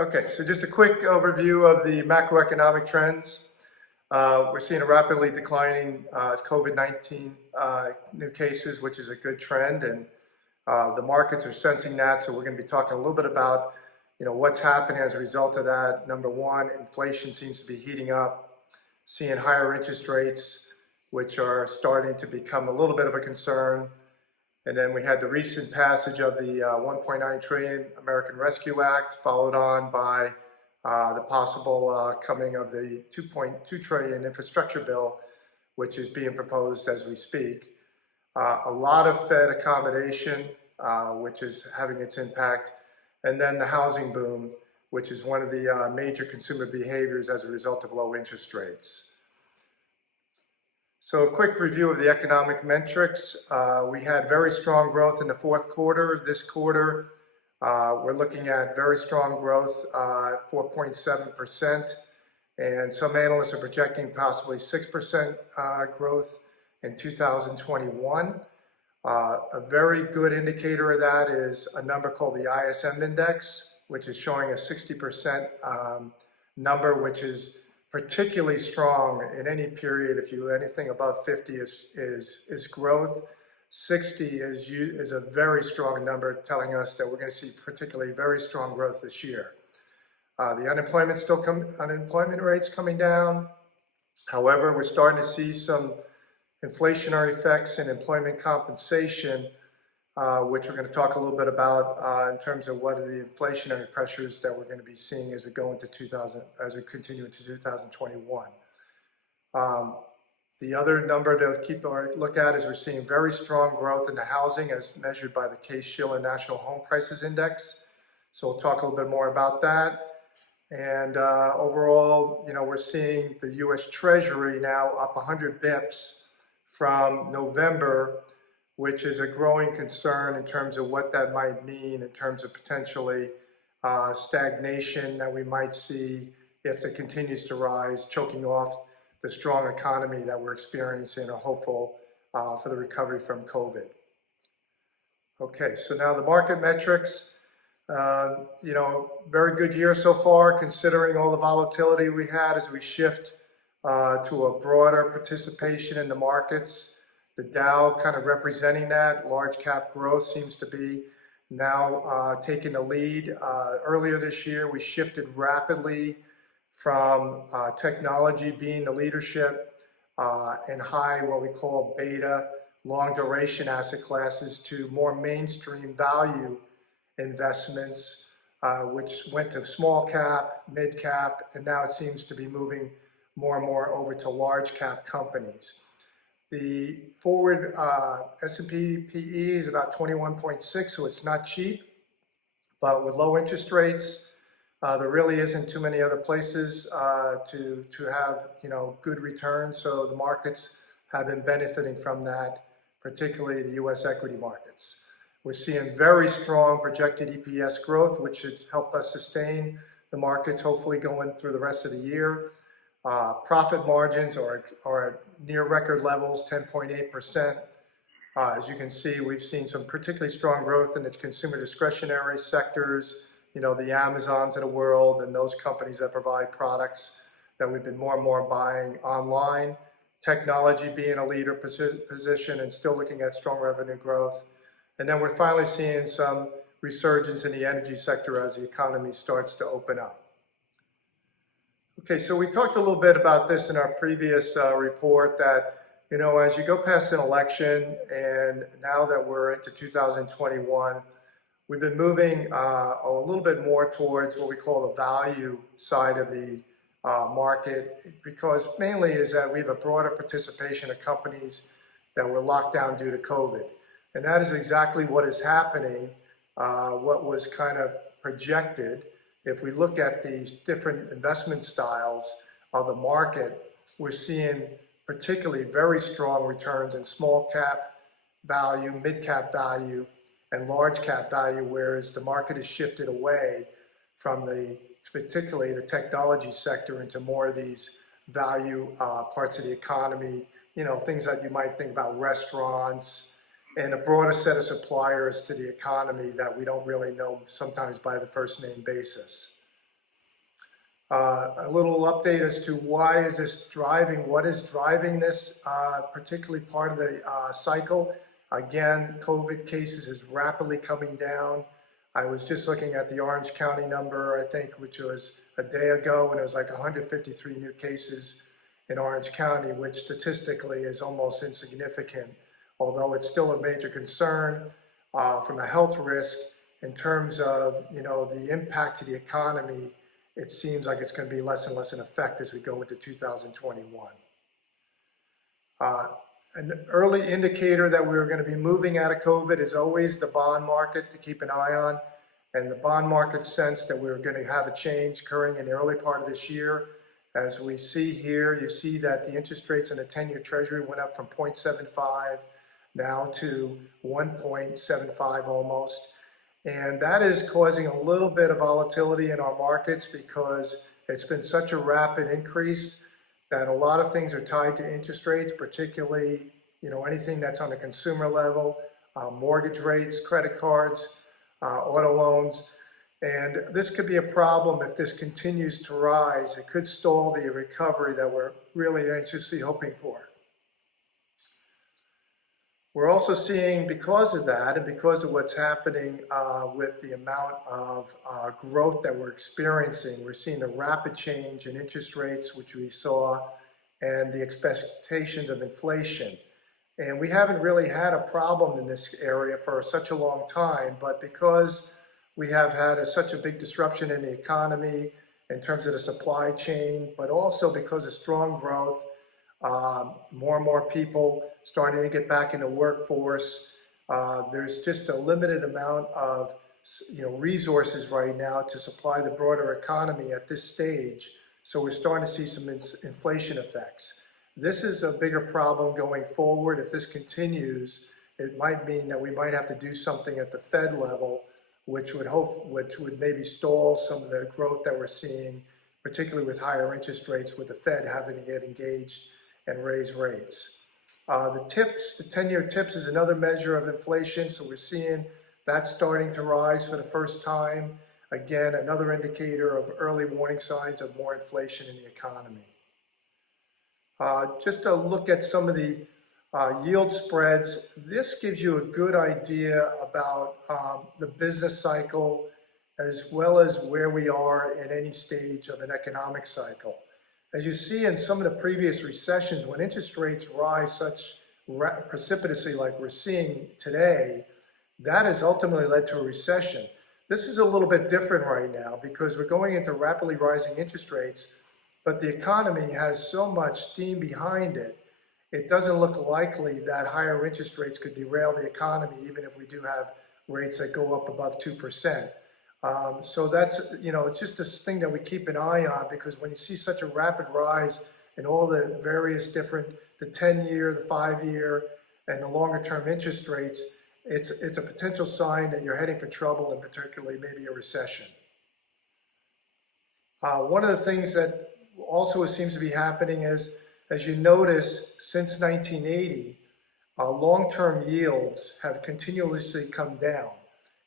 Okay, so just a quick overview of the macroeconomic trends. We're seeing a rapidly declining COVID-19 new cases, which is a good trend, and the markets are sensing that. So we're going to be talking a little bit about, what's happening as a result of that. Number one, inflation seems to be heating up, seeing higher interest rates, which are starting to become a little bit of a concern. And then we had the recent passage of the 1.9 trillion American Rescue Act, followed on by the possible coming of the 2.2 trillion infrastructure bill, which is being proposed as we speak. A lot of Fed accommodation, which is having its impact. And then the housing boom, which is one of the major consumer behaviors as a result of low interest rates. So a quick review of the economic metrics. We had very strong growth in the fourth quarter. This quarter, we're looking at very strong growth, 4.7%. And some analysts are projecting possibly 6% growth in 2021. A very good indicator of that is a number called the ISM index, which is showing a 60% number, which is particularly strong in any period. If you anything above 50 is growth. 60 is a very strong number, telling us that we're going to see particularly very strong growth this year. The unemployment rate's coming down. However, we're starting to see some inflationary effects in employment compensation, which we're going to talk a little bit about in terms of what are the inflationary pressures that we're going to be seeing as we go into as we continue into 2021. The other number to keep a look at is we're seeing very strong growth in the housing as measured by the Case-Shiller National Home Prices Index. So we'll talk a little bit more about that. And overall, we're seeing the U.S. Treasury now up 100 bips from November, which is a growing concern in terms of what that might mean in terms of potentially stagnation that we might see if it continues to rise, choking off the strong economy that we're experiencing and are hopeful for the recovery from COVID. Okay, so now the market metrics. Very good year so far, considering all the volatility we had as we shift to a broader participation in the markets. The Dow kind of representing that. Large cap growth seems to be now taking the lead. Earlier this year, we shifted rapidly from technology being the leadership and high, what we call beta, long duration asset classes to more mainstream value investments, which went to small cap, mid cap, and now it seems to be moving more and more over to large cap companies. The forward S&P PE is about 21.6, so it's not cheap, but with low interest rates, there really isn't too many other places to have good returns. So the markets have been benefiting from that, particularly the U.S. equity markets. We're seeing very strong projected EPS growth, which should help us sustain the markets, hopefully going through the rest of the year. Profit margins are at near record levels, 10.8%. As you can see, we've seen some particularly strong growth in the consumer discretionary sectors, the Amazons of the world and those companies that provide products that we've been more and more buying online. Technology being a leader position and still looking at strong revenue growth. And then we're finally seeing some resurgence in the energy sector as the economy starts to open up. Okay, so we talked a little bit about this in our previous report that, as you go past an election and now that we're into 2021, we've been moving a little bit more towards what we call the value side of the market, because mainly is that we have a broader participation of companies that were locked down due to COVID. And that is exactly what is happening, what was kind of projected. If we look at these different investment styles of the market, we're seeing particularly very strong returns in small cap value, mid cap value, and large cap value, whereas the market has shifted away from particularly the technology sector into more of these value parts of the economy, things that you might think about, restaurants, and a broader set of suppliers to the economy that we don't really know sometimes by the first name basis. A little update as to why is this driving, what is driving this particularly part of the cycle. Again, COVID cases is rapidly coming down. I was just looking at the Orange County number, I think, which was a day ago, and it was like 153 new cases in Orange County, which statistically is almost insignificant, although it's still a major concern from a health risk in terms of, the impact to the economy. It seems like it's going to be less and less in effect as we go into 2021. An early indicator that we're going to be moving out of COVID is always the bond market to keep an eye on. And the bond market sensed that we were going to have a change occurring in the early part of this year. As we see here, you see that the interest rates on the 10-year Treasury went up from 0.75 now to 1.75 almost. And that is causing a little bit of volatility in our markets because it's been such a rapid increase that a lot of things are tied to interest rates, particularly, anything that's on the consumer level, mortgage rates, credit cards, auto loans. And this could be a problem if this continues to rise. It could stall the recovery that we're really anxiously hoping for. We're also seeing, because of that and because of what's happening with the amount of growth that we're experiencing, we're seeing a rapid change in interest rates, which we saw, and the expectations of inflation. And we haven't really had a problem in this area for such a long time, but because we have had such a big disruption in the economy in terms of the supply chain, but also because of strong growth, more and more people starting to get back in the workforce. There's just a limited amount of resources right now to supply the broader economy at this stage. So we're starting to see some inflation effects. This is a bigger problem going forward. If this continues, it might mean that we might have to do something at the Fed level, which would maybe stall some of the growth that we're seeing, particularly with higher interest rates, with the Fed having to get engaged and raise rates. The 10-year tips is another measure of inflation, so we're seeing that starting to rise for the first time. Again, another indicator of early warning signs of more inflation in the economy. Just to look at some of the yield spreads, this gives you a good idea about the business cycle as well as where we are in any stage of an economic cycle. As you see in some of the previous recessions, when interest rates rise such precipitously like we're seeing today, that has ultimately led to a recession. This is a little bit different right now because we're going into rapidly rising interest rates, but the economy has so much steam behind it, it doesn't look likely that higher interest rates could derail the economy, even if we do have rates that go up above 2%. So that's, it's just this thing that we keep an eye on, because when you see such a rapid rise in all the various different, the 10-year, the 5-year, and the longer term interest rates, it's a potential sign that you're heading for trouble, and particularly maybe a recession. One of the things that also seems to be happening is, as you notice, since 1980, long-term yields have continuously come down.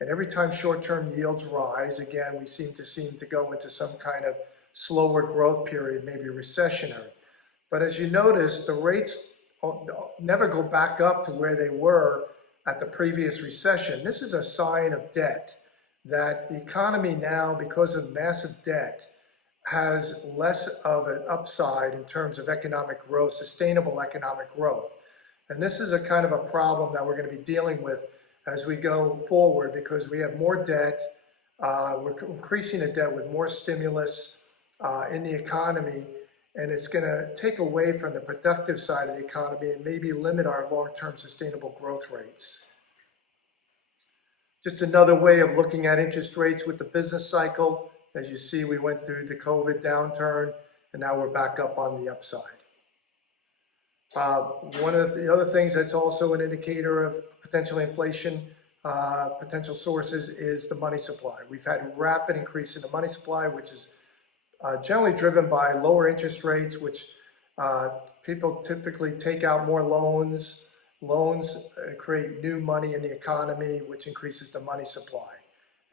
And every time short-term yields rise, again, we seem to go into some kind of slower growth period, maybe recessionary. But as you notice, the rates never go back up to where they were at the previous recession. This is a sign of debt, that the economy now, because of massive debt, has less of an upside in terms of economic growth, sustainable economic growth. And this is a kind of a problem that we're going to be dealing with as we go forward, because we have more debt, we're increasing the debt with more stimulus in the economy, and it's going to take away from the productive side of the economy and maybe limit our long-term sustainable growth rates. Just another way of looking at interest rates with the business cycle. As you see, we went through the COVID downturn, and now we're back up on the upside. One of the other things that's also an indicator of potential inflation, potential sources, is the money supply. We've had a rapid increase in the money supply, which is generally driven by lower interest rates, which people typically take out more loans. Loans create new money in the economy, which increases the money supply.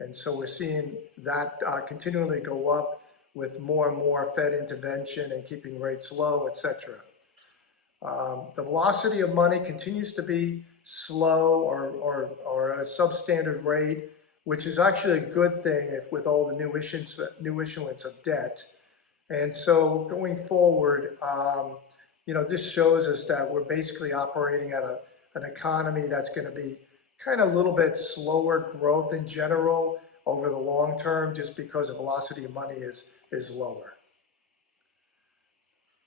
And so we're seeing that continually go up, with more and more Fed intervention and keeping rates low, etc. The velocity of money continues to be slow or at a substandard rate, which is actually a good thing with all the new issuance of debt. And so going forward, this shows us that we're basically operating at an economy that's going to be kind of a little bit slower growth in general over the long term, just because the velocity of money is lower.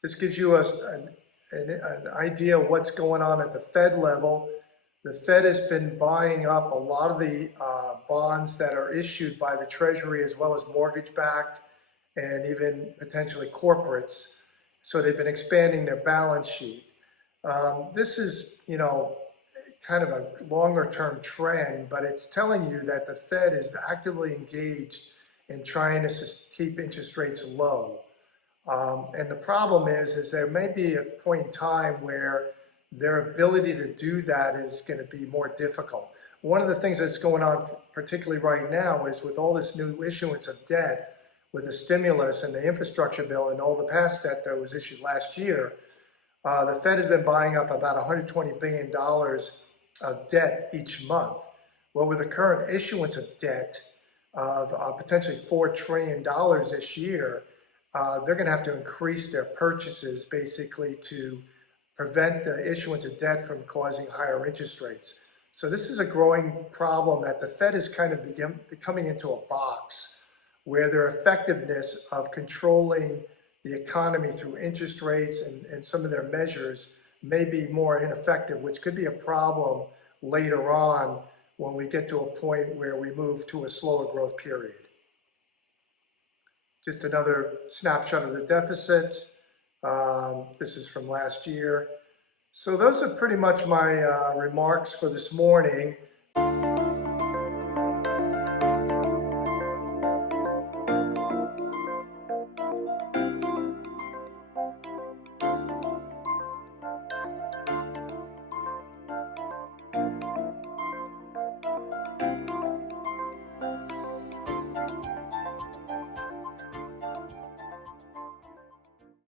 This gives you an idea of what's going on at the Fed level. The Fed has been buying up a lot of the bonds that are issued by the Treasury, as well as mortgage-backed and even potentially corporates. So they've been expanding their balance sheet. This is, kind of a longer-term trend, but it's telling you that the Fed is actively engaged in trying to keep interest rates low. And the problem is there may be a point in time where their ability to do that is going to be more difficult. One of the things that's going on, particularly right now, is with all this new issuance of debt, with the stimulus and the infrastructure bill and all the past debt that was issued last year, the Fed has been buying up about $120 billion of debt each month. Well, with the current issuance of debt of potentially $4 trillion this year, they're going to have to increase their purchases basically to prevent the issuance of debt from causing higher interest rates. So this is a growing problem that the Fed is kind of becoming into a box, where their effectiveness of controlling the economy through interest rates and some of their measures may be more ineffective, which could be a problem later on when we get to a point where we move to a slower growth period. Just another snapshot of the deficit. This is from last year. So those are pretty much my remarks for this morning.